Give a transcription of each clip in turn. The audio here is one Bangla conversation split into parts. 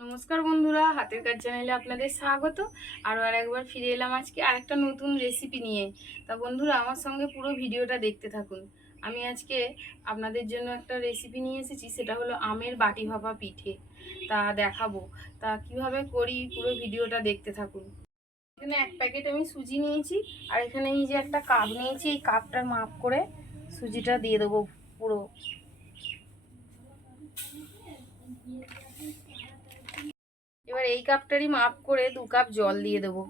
নমস্কার বন্ধুরা, হাতের কাজ চ্যানেলে আপনাদের স্বাগত। আরও আর একবার ফিরে এলাম আজকে আরেকটা নতুন রেসিপি নিয়ে। তা বন্ধুরা, আমার সঙ্গে পুরো ভিডিওটা দেখতে থাকুন। আমি আজকে আপনাদের জন্য একটা রেসিপি নিয়ে এসেছি, সেটা হলো আমের বাটি ভাপা পিঠে। তা দেখাবো। তা কীভাবে করি পুরো ভিডিওটা দেখতে থাকুন। এখানে এক প্যাকেট আমি সুজি নিয়েছি, আর এখানে এই যে একটা কাপ নিয়েছি, এই কাপটার মাপ করে সুজিটা দিয়ে দেবো পুরো। এবার এই কাপটারই মাপ করে দু কাপ জল দিয়ে দেবো।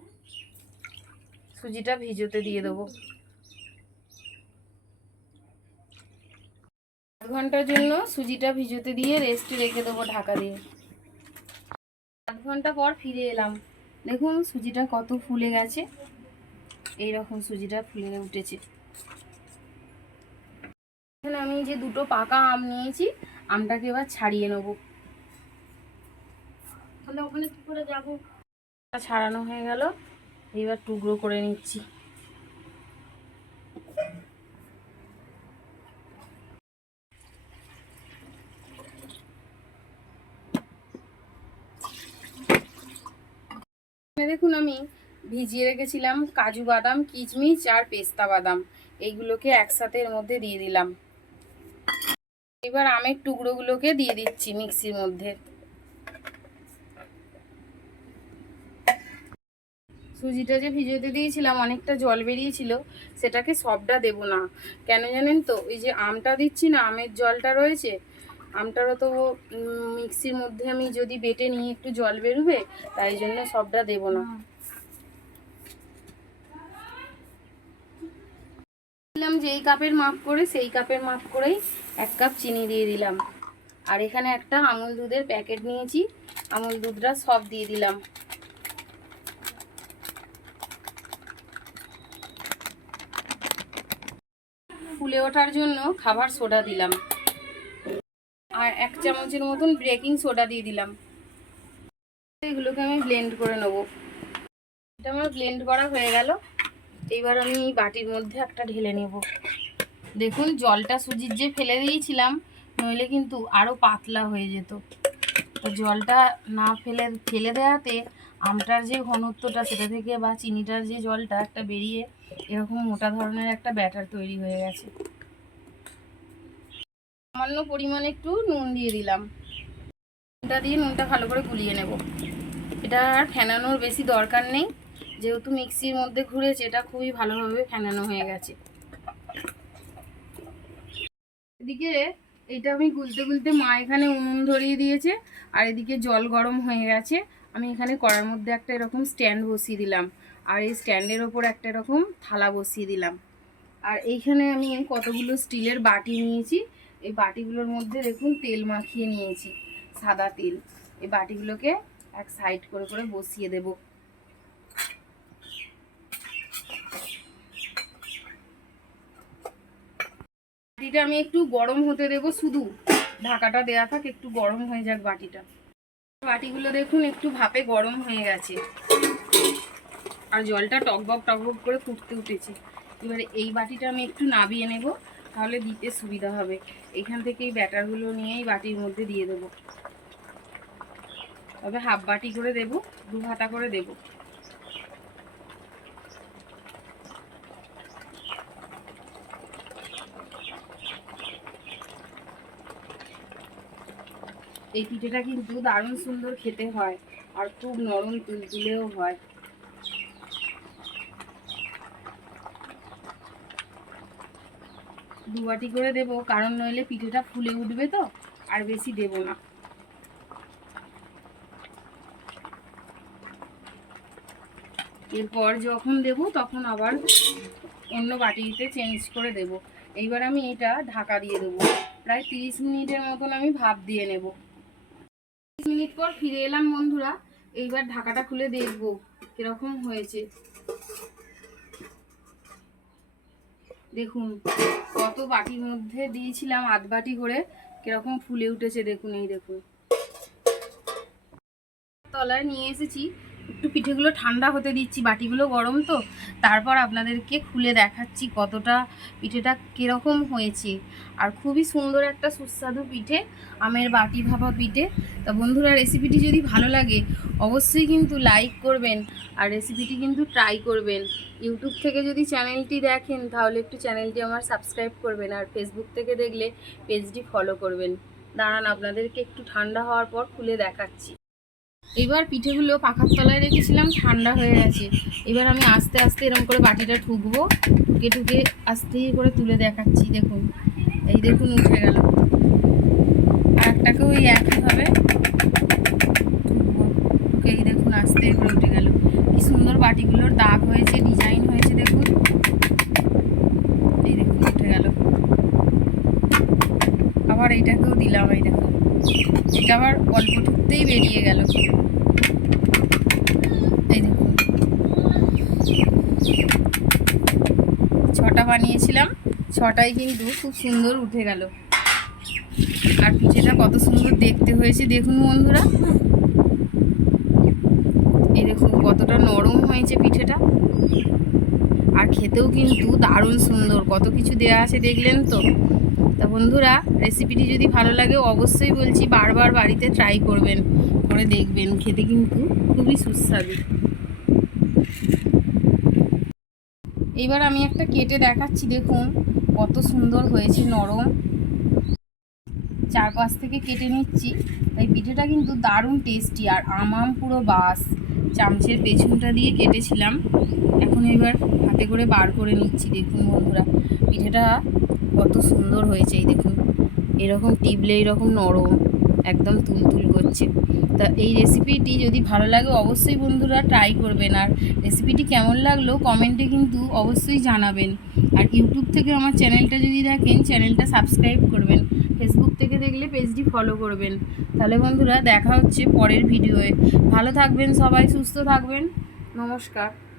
সুজিটা ভিজোতে দিয়ে দেবো। আধ ঘণ্টার জন্য সুজিটা ভিজোতে দিয়ে রেস্টে রেখে দেবো ঢাকা দিয়ে। আধ ঘণ্টা পর ফিরে এলাম। দেখুন সুজিটা কত ফুলে গেছে। এই রকম সুজিটা ফুলে উঠেছে। এখানে আমি যে দুটো পাকা আম নিয়েছি, আমটাকে এবার ছাড়িয়ে নেব। তাহলে ওখানে কি করে যাব? ছাড়ানো হয়ে গেল। এইবার টুকরো করে নিচ্ছি। দেখুন আমি ভিজিয়ে রেখেছিলাম কাজু বাদাম কিচমিচ আর পেস্তা বাদাম। এইগুলোকে একসাথে এর মধ্যে দিয়ে দিলাম। এবার আমের টুকরোগুলোকে দিয়ে দিচ্ছি মিক্সির মধ্যে। সুজিটা যে ভিজোতে দিয়েছিলাম, অনেকটা জল বেরিয়েছিল, সেটাকে সবটা দেব না। কেন জানেন তো, ওই যে আমটা দিচ্ছি না, আমের জলটা রয়েছে, আমটারও তো মিক্সির মধ্যে আমি যদি বেটে নিই একটু জল বেরোবে, তাই জন্য সবটা দেব না। দিলাম যেই কাপের মাপ করে, সেই কাপের মাপ করেই এক কাপ চিনি দিয়ে দিলাম। আর এখানে একটা আমুল দুধের প্যাকেট নিয়েছি, আমুল দুধটা সব দিয়ে দিলাম। ফুলে ওঠার জন্য খাবার সোডা দিলাম। আর এক চামচের মতন বেকিং সোডা দিয়ে দিলাম। এগুলোকে আমি ব্লেন্ড করে নেব। এটা আমার ব্লেন্ড করা হয়ে গেল। এইবার আমি বাটির মধ্যে একটা ঢেলে নেব। দেখুন, জলটা সুজির যে ফেলে দিয়েছিলাম, নইলে কিন্তু আরও পাতলা হয়ে যেত। তো জলটা না ফেলে ফেলে দেওয়াতে আমটার যে ঘনত্বটা, সেটা থেকে বা চিনিটার যে জলটা, একটা বেরিয়ে এরকম মোটা ধরনের একটা ব্যাটার তৈরি হয়ে গেছে। সামান্য পরিমাণে একটু নুন দিয়ে দিলাম। নুনটা দিয়ে নুনটা ভালো করে গুলিয়ে নেব। এটা আর ফেনানোর বেশি দরকার নেই। যেহেতু মিক্সির মধ্যে ঘুরেছে, এটা খুবই ভালোভাবে ফেনানো হয়ে গেছে। এদিকে এটা আমি গুলতে গুলতে মা এখানে উনুন ধরিয়ে দিয়েছে, আর এদিকে জল গরম হয়ে গেছে। আমি এখানে কড়ার মধ্যে একটা এরকম স্ট্যান্ড বসিয়ে দিলাম। আর এই স্ট্যান্ডের ওপর একটা এরকম থালা বসিয়ে দিলাম। আর এইখানে আমি কতগুলো স্টিলের বাটি নিয়েছি। এই বাটিগুলোর মধ্যে দেখুন তেল মাখিয়ে নিয়েছি, সাদা তেল। এই বাটিগুলোকে এক সাইড করে করে বসিয়ে দেব। বাটিটা আমি একটু গরম হতে দেব, শুধু ঢাকাটা দেয়া থাক, একটু গরম হয়ে যাক বাটিটা। বাটিগুলো দেখুন, একটু ভাপে গরম হয়ে গেছে। আর জলটা টকবক টকবক করে ফুটতে উঠেছে। এবারে এই বাটিটা আমি একটু নাবিয়ে নেব, তাহলে দিতে সুবিধা হবে। এখান থেকে এই ব্যাটারগুলো নিয়েই বাটির মধ্যে দিয়ে দেবো। তবে হাফ বাটি করে দেব, দু হাতা করে দেব। এই পিঠেটা কিন্তু দারুণ সুন্দর খেতে হয় আর খুব নরম তুলতুলেও হয়। দু বাটি করে দেবো, কারণ নইলে পিঠেটা ফুলে উঠবে তো, আর বেশি দেবো না। এরপর যখন দেব তখন আবার অন্য বাটিতে চেঞ্জ করে দেব। এইবার আমি এটা ঢাকা দিয়ে দেবো। প্রায় তিরিশ মিনিটের মতন আমি ভাপ দিয়ে নেব। মিনিট পর ফিরে এলাম বন্ধুরা। এইবার ঢাকাটা খুলে দেখব কীরকম হয়েছে। দেখুন, কত বাটির মধ্যে দিয়েছিলাম আধ বাটি করে। কীরকম ফুলে উঠেছে দেখুন, এই দেখুন। তলায় নিয়ে এসেছি। একটু পিঠেগুলো ঠান্ডা হতে দিচ্ছি, বাটিগুলো গরম তো, তারপর আপনাদেরকে খুলে দেখাচ্ছি কতটা পিঠেটা কীরকম হয়েছে। আর খুবই সুন্দর একটা সুস্বাদু পিঠে, আমের বাটি ভাপা পিঠে। তা বন্ধুরা রেসিপিটি যদি ভালো লাগে, অবশ্যই কিন্তু লাইক করবেন, আর রেসিপিটি কিন্তু ট্রাই করবেন। ইউটিউব থেকে যদি চ্যানেলটি দেখেন, তাহলে একটু চ্যানেলটি আমার সাবস্ক্রাইব করবেন, আর ফেসবুক থেকে দেখলে পেজটি ফলো করবেন। দাঁড়ান, আপনাদেরকে একটু ঠান্ডা হওয়ার পর খুলে দেখাচ্ছি। এবার পিঠেগুলো পাখার তলায় রেখেছিলাম, ঠান্ডা হয়ে গেছে। এবার আমি আস্তে আস্তে এরকম করে বাটিটা ঠুকবো, ঠুকে ঠুকে আস্তে করে তুলে দেখাচ্ছি, দেখুন। এই দেখুন, উঠে গেল। আর একটাকেও ওই একইভাবে ঠুকবো। ঠুকে এই দেখুন, আস্তে করে উঠে গেল। কি সুন্দর বাটিগুলোর দাগ হয়েছে ডিজাইন হয়েছে দেখুন এই দেখুন উঠে গেল আবার এইটাকেও দিলাম এই দেখুন এটা আবার অল্প ঠুকতেই বেরিয়ে গেল এই দেখুন ছটা বানিয়েছিলাম। ছটাই কিন্তু খুব সুন্দর উঠে গেল। আর পিঠেটা কত সুন্দর দেখতে হয়েছে দেখুন বন্ধুরা। এই দেখুন কতটা নরম হয়েছে পিঠেটা। আর খেতেও কিন্তু দারুণ সুন্দর। কত কিছু দেওয়া আছে দেখলেন তো? তা বন্ধুরা রেসিপিটি যদি ভালো লাগে অবশ্যই বলছি বারবার বাড়িতে ট্রাই করবেন। করে দেখবেন। খেতে কিন্তু খুবই সুস্বাদু। এবার আমি একটা কেটে দেখাচ্ছি, দেখুন, কত সুন্দর হয়েছে নরম। চারপাশ থেকে কেটে নিচ্ছি। তাই পিঠেটা কিন্তু দারুণ টেস্টি আর আমাম পুরো বাস। চামচের পেছনটা দিয়ে কেটেছিলাম। এখন এবার হাতে করে বার করে নিচ্ছি, দেখুন বন্ধুরা। পিঠেটা কত সুন্দর হয়েছে, এই দেখুন। এরকম টিপলে এরকম নরম। একদম তুলতুল করছে। তা এই রেসিপিটি যদি ভালো লাগে অবশ্যই বন্ধুরা ট্রাই করবেন। আর রেসিপিটি কেমন লাগল কমেন্টে কিন্তু অবশ্যই জানাবেন। আর ইউটিউব থেকে আমার চ্যানেলটা যদি দেখেন চ্যানেলটা সাবস্ক্রাইব করবেন। ফেসবুক থেকে দেখলে পেজটি ফলো করবেন। তাহলে বন্ধুরা দেখা হচ্ছে পরের ভিডিওয়ে ভালো থাকবেন সবাই, সুস্থ থাকবেন। নমস্কার।